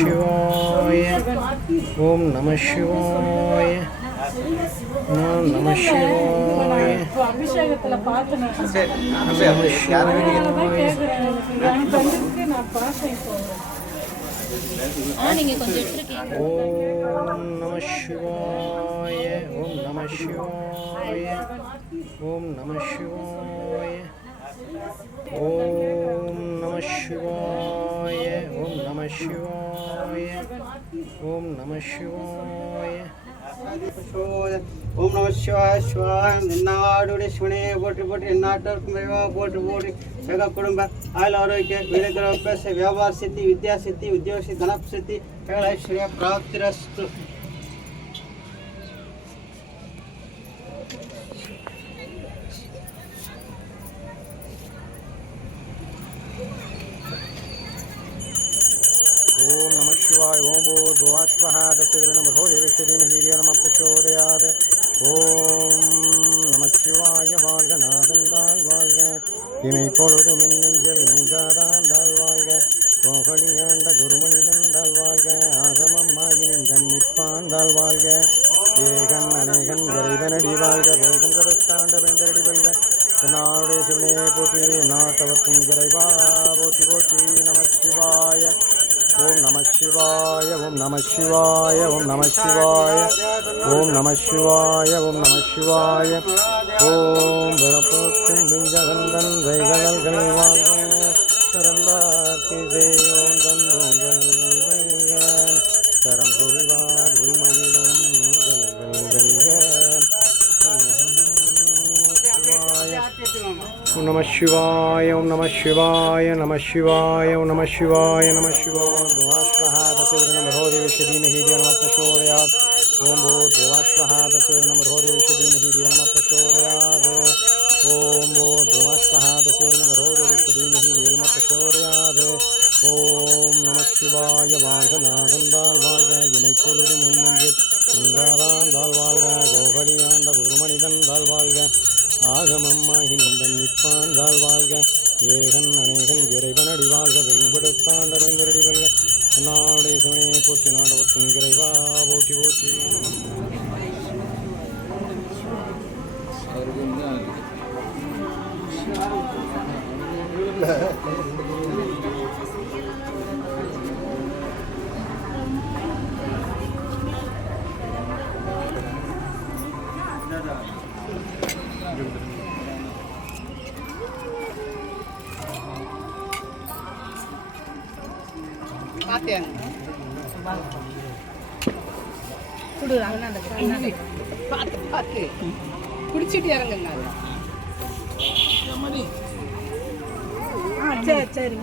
சிவாய ஓம் நம சிவாய ஓம் நம சிவாய அபிஷேகத்துல பார்த்தேன் ஓம் நம சிவாய ஓம் நம சிவாய ஓம் நம சிவாய ஓம் நம சிவாய ஓம் நம சிவாய ஓம் நம சிவாய ஓம் நம சிவாய சிவாய என்னாடுடைய சிவனே போற்றி போற்றி எந்நாட்டிற்கும் இறைவா போற்றி போற்றி சக குடும்ப ஆயுள் ஆரோக்கிய வீரகிர பேச வியாபார சித்தி வித்யா சித்தி உத்தியோக சித்தி தன சித்தி சகல ஐஸ்வர்ய பிராப்திரஸ்து. ஓம் நம சிவாய ஓம் பூர்வாஸ்வஹா தஸ்யவிரணமோ தேவஸ்ரீமஹீரிய நம பிரசோதயாத். ஓம் நம சிவாய வாழ்க நாதந்தால் வாழ்க இமை பொழுதும் நெஞ்சல் நீங்காதாந்தால் வாழ்க கோகலியாண்ட குருமணிதந்தால் வாழ்க ஆகமம் ஆகி நின்றன் நிற்பாந்தால் வாழ்க ஏகன் அநேகன் இறைவனடி வாழ்க வேகம் கொடுத்தாண்ட வெந்தரடி வெல்க நாளுடைய சிவனே போற்றி நாட்டவர்க்கும் இறைவா போற்றி போற்றி நம சிவாய ஓம் நம சிவாய ஓம் நம சிவாய ஓம் நம சிவாய ஓம் நம சிவாய ஓம் நம சிவாய ஓம் பிறப்புக்கும் பிஞ்சகந்தன் வைகடல்கள் வாழ்க திறந்தார்க்கு செய்யோம் தந்தோங்கள் தரம் குவிவார் உள்மகிழும் ஓம் நம சிவாய ஓம் நம சிவாய நம சிவாய ஓம் நம சிவாய நம சிவாய துவாஸ்வஹா தஸ்யவிரணமோ தேவஸ்ரீமஹீரிய நம பிரசோதயாத். ஓம் பூர்வாஸ்வஹா தஸ்யவிரணமோ தேவஸ்ரீமஹீரிய நம பிரசோதயாத். ஓம் பூர்வாஸ்வஹா தஸ்யவிரணமோ தேவஸ்ரீமஹீரிய நம பிரசோதயாத். ஓம் நம சிவாய வாழ்க நாதந்தால் வாழ்க இமை பொழுதும் நெஞ்சில் நீங்காதாந்தால் வாழ்க கோகலியாண்ட குருமணிதந்தால் வாழ்க ஆகமம்மாகி நின்றன் நிற்பாந்தால் வாழ்க ஏகன் அநேகன் இறைவனடி வாழ்க வெங்கொடுத்தாண்ட வெந்தரடி வெல்க நாளுடைய சிவனையை போற்றி நாடவர்க்கும் இறைவா போற்றி போற்றி. குடிச்சிட்டு இறங்குங்க. சரி சரி